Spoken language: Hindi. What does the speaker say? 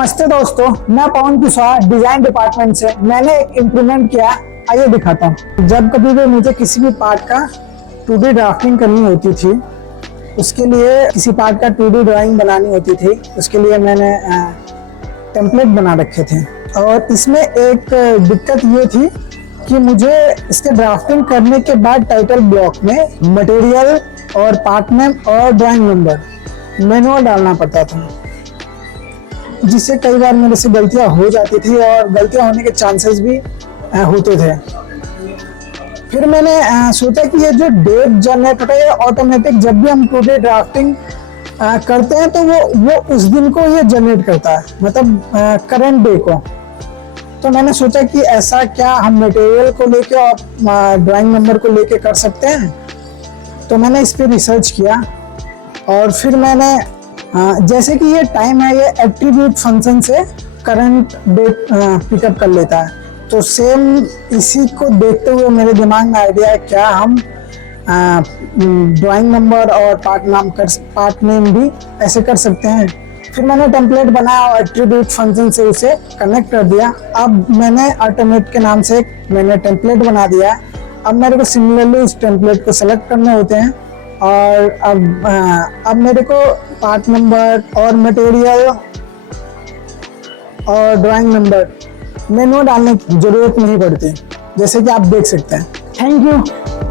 नमस्ते दोस्तों, मैं पवन कुशवाहा डिजाइन डिपार्टमेंट से। मैंने एक इम्प्लीमेंट किया, आइए दिखाता हूँ। जब कभी भी मुझे किसी भी पार्ट का 2D ड्राफ्टिंग करनी होती थी, उसके लिए किसी पार्ट का 2D ड्राइंग बनानी होती थी, उसके लिए मैंने टेम्पलेट बना रखे थे। और इसमें एक दिक्कत ये थी कि मुझे इसके ड्राफ्टिंग करने के बाद टाइटल ब्लॉक में मटेरियल और पार्ट नेम और ड्राइंग नंबर मैनुअल डालना पड़ता था, जिससे कई बार मेरे से गलतियां हो जाती थी और गलतियां होने के चांसेस भी होते थे। फिर मैंने सोचा कि ये जो डेट जनरेट होता है ऑटोमेटिक, जब भी हम 2D ड्राफ्टिंग करते हैं तो वो उस दिन को ये जनरेट करता है, मतलब करंट डे को। तो मैंने सोचा कि ऐसा क्या हम मटेरियल को लेके और ड्राइंग नंबर को लेके कर सकते हैं। तो मैंने इस पर रिसर्च किया और फिर मैंने जैसे कि ये टाइम है, ये एट्रीब्यूट फंक्शन से करंट डेट पिकअप कर लेता है। तो सेम इसी को देखते हुए मेरे दिमाग में आइडिया है, क्या हम ड्राइंग नंबर और पार्ट नेम भी ऐसे कर सकते हैं। फिर मैंने टेम्पलेट बनाया और एट्रीब्यूट फंक्शन से उसे कनेक्ट कर दिया। अब मैंने ऑटोमेट के नाम से मैंने टेम्पलेट बना दिया। अब मेरे को सिमिलरली उस टेम्पलेट को सेलेक्ट करने होते हैं और अब मेरे को पार्ट नंबर और मटेरियल और ड्राइंग नंबर मैनुअल डालने की जरूरत नहीं पड़ती, जैसे कि आप देख सकते हैं। Thank you.